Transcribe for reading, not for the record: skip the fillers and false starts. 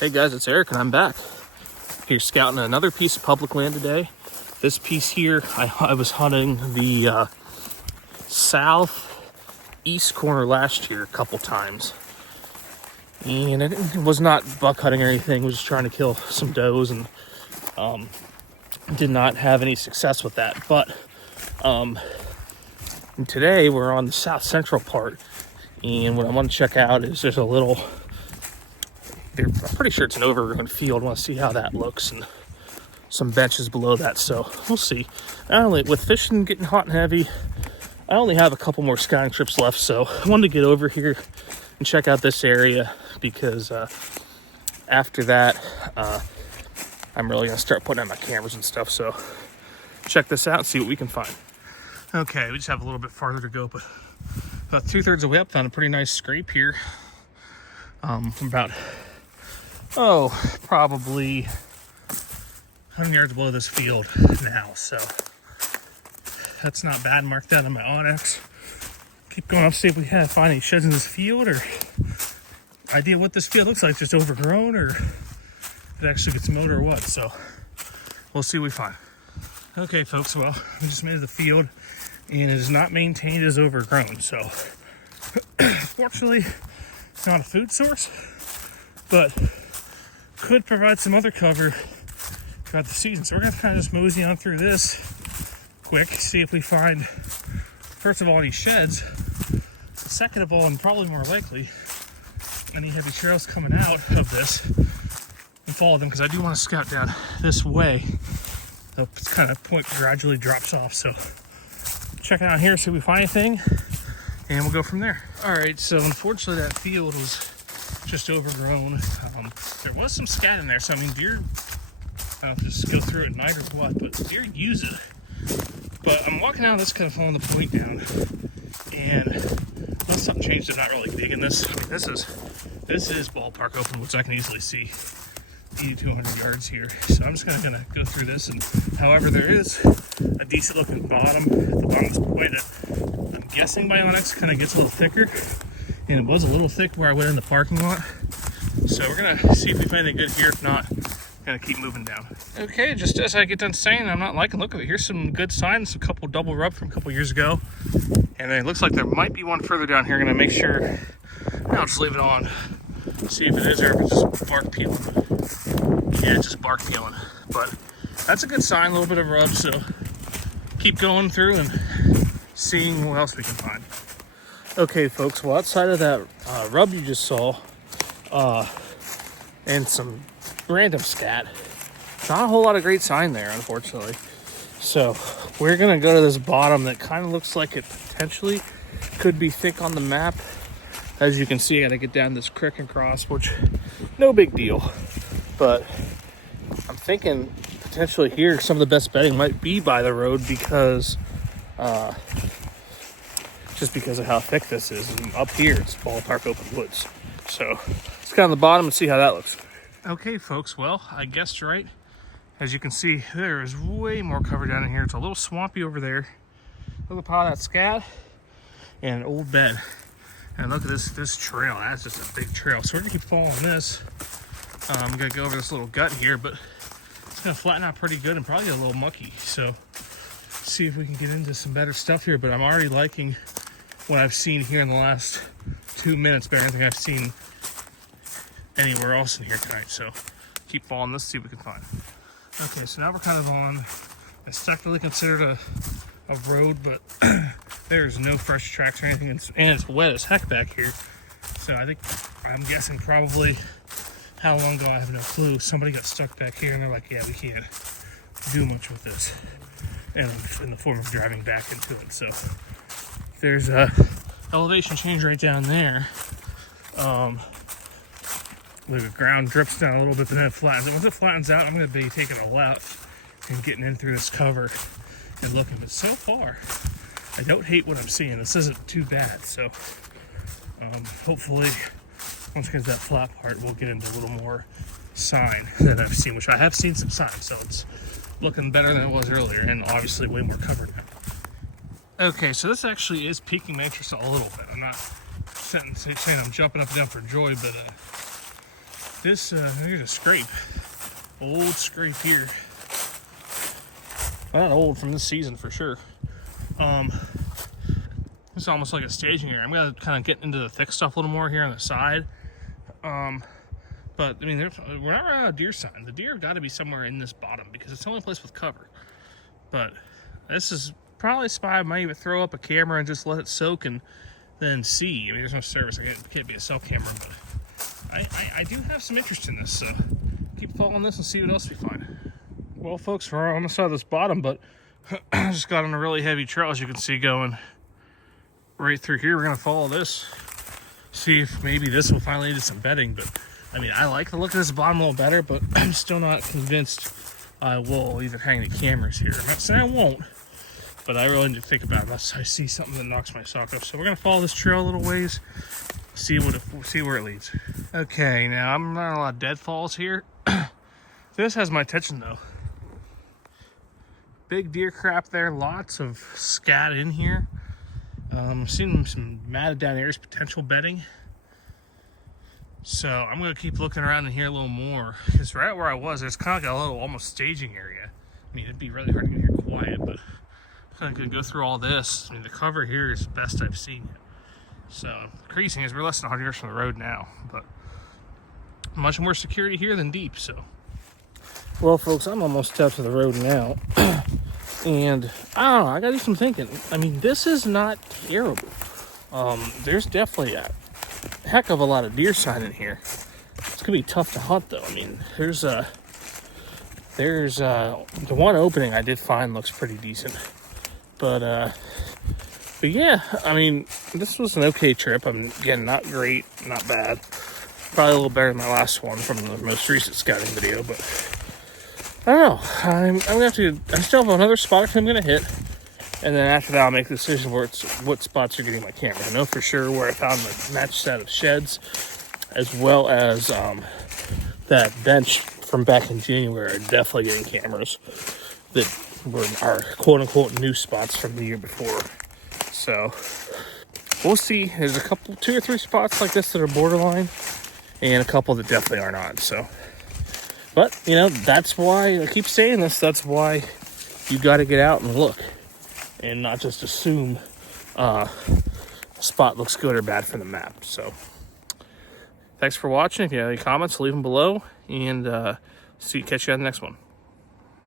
Hey guys, it's Eric and I'm back. Here scouting another piece of public land today. This piece here, I was hunting the southeast corner last year a couple times. And it was not buck hunting or anything, I was just trying to kill some does and did not have any success with that. But today we're on the south central part, and what I want to check out is there's a little, I'm pretty sure it's an overgrown field. I want to see how that looks and some benches below that, so we'll see. With fishing getting hot and heavy, I only have a couple more scouting trips left, so I wanted to get over here and check out this area because after that I'm really gonna start putting out my cameras and stuff. So check this out and see what we can find. Okay, we just have a little bit farther to go, but about 2/3 of the way up, found a pretty nice scrape here. About probably 100 yards below this field now, so that's not bad. Marked down on my Onyx. Keep going up, see if we can find any sheds in this field, or idea what this field looks like, just overgrown, or if it actually gets mowed or what. So we'll see what we find. Okay, folks, well, we just made the field, and it is not maintained as overgrown. So fortunately, it's not a food source, but could provide some other cover throughout the season. So we're gonna kind of just mosey on through this quick, see if we find, first of all, any sheds. Second of all, and probably more likely, any heavy trails coming out of this, and follow them, because I do want to scout down this way. The kind of point gradually drops off. So check it out here, see if we find anything, and we'll go from there. All right, so unfortunately that field was just overgrown. There was some scat in there, so I mean, deer, I'll just go through it at night or what, but deer use it. But I'm walking out, this kind of following the point down, and unless something changed, I'm not really digging this. I mean, this is ballpark open, which I can easily see 80 to 100 yards here. So I'm just gonna go through this, and however, there is a decent looking bottom at the bottom of this point that I'm guessing by Onyx kind of gets a little thicker, and it was a little thick where I went in the parking lot. So we're gonna see if we find anything good here. If not, gonna keep moving down. Okay, just as I get done saying I'm not liking the look of it, here's some good signs, a couple double rub from a couple years ago, and then it looks like there might be one further down here. Gonna make sure, I'll just leave it on, see if it is or if it's just bark peeling. Yeah, it's just bark peeling, but that's a good sign, a little bit of rub. So keep going through and seeing what else we can find. Okay, folks, well, outside of that rub you just saw, and some random scat, not a whole lot of great sign there, unfortunately. So we're gonna go to this bottom that kind of looks like it potentially could be thick on the map. As you can see, I gotta get down this creek and cross, which no big deal, but I'm thinking potentially here some of the best bedding might be by the road, because just because of how thick this is. And up here it's ballpark open woods, so let's go on the bottom and see how that looks. Okay, folks, well, I guessed right. As you can see, there is way more cover down in here. It's a little swampy over there. Look at the pile of that scat and an old bed. And look at this trail. That's just a big trail. So we're gonna keep following this. I'm gonna go over this little gut here, but it's gonna flatten out pretty good and probably get a little mucky. So see if we can get into some better stuff here. But I'm already liking what I've seen here in the last 2 minutes better than anything I've seen anywhere else in here tonight. So keep following this, see what we can find. Okay, so now we're kind of on, it's technically considered a road, but there's no fresh tracks or anything, and it's wet as heck back here. So I'm guessing probably, how long ago, I have no clue, somebody got stuck back here and they're like, yeah, we can't do much with this, and in the form of driving back into it. So there's a elevation change right down there. The ground drips down a little bit, but then it flattens. And once it flattens out, I'm going to be taking a left and getting in through this cover and looking. But so far, I don't hate what I'm seeing. This isn't too bad. So hopefully, once we get to that flat part, we'll get into a little more sign that I've seen, which I have seen some signs. So it's looking better than it was earlier, and obviously way more cover now. Okay, so this actually is piquing my interest a little bit. I'm not saying I'm jumping up and down for joy, but This, here's a scrape. Old scrape here. Not old, from this season for sure. It's almost like a staging area. I'm gonna kind of get into the thick stuff a little more here on the side. But I mean, we're not running out of deer sign. The deer have got to be somewhere in this bottom because it's the only place with cover. But this is probably a spot I might even throw up a camera and just let it soak and then see. I mean, there's no service. It can't be a cell camera, but I do have some interest in this, so keep following this and see what else we find. Well, folks, we're almost out of this bottom, but I just got on a really heavy trail, as you can see, going right through here. We're gonna follow this, see if maybe this will finally lead to some bedding. But I mean, I like the look of this bottom a little better, but I'm still not convinced I will even hang the cameras here. I'm not saying I won't, but I really need to think about it unless I see something that knocks my sock off. So we're gonna follow this trail a little ways, see where it leads. Okay, now I'm not a lot of deadfalls here. This has my attention though. Big deer crap there, lots of scat in here. Seeing some matted down areas, potential bedding. So I'm gonna keep looking around in here a little more, because right where I was, there's kind of like a little almost staging area. I mean, it'd be really hard to get here quiet, but I'm kind of gonna go through all this. I mean, the cover here is the best I've seen yet. So increasing as we're less than 100 yards from the road now, but much more security here than deep. So, well, folks, I'm almost up to the road now. And I don't know, I gotta do some thinking. I mean, this is not terrible. There's definitely a heck of a lot of deer sign in here. It's gonna be tough to hunt though. I mean, there's the one opening I did find looks pretty decent. But yeah, I mean, this was an okay trip. Again, not great, not bad. Probably a little better than my last one from the most recent scouting video, but I don't know. I'm gonna have to. I still have another spot I'm gonna hit, and then after that, I'll make the decision what spots are getting my camera. I know for sure where I found the match set of sheds, as well as that bench from back in January. Are definitely getting cameras that were our quote unquote new spots from the year before. So we'll see. There's a couple, 2 or 3 spots like this that are borderline, and a couple that definitely are not. So. But, you know, that's why I keep saying this. That's why you got to get out and look and not just assume a spot looks good or bad from the map. So, thanks for watching. If you have any comments, leave them below, and catch you on the next one.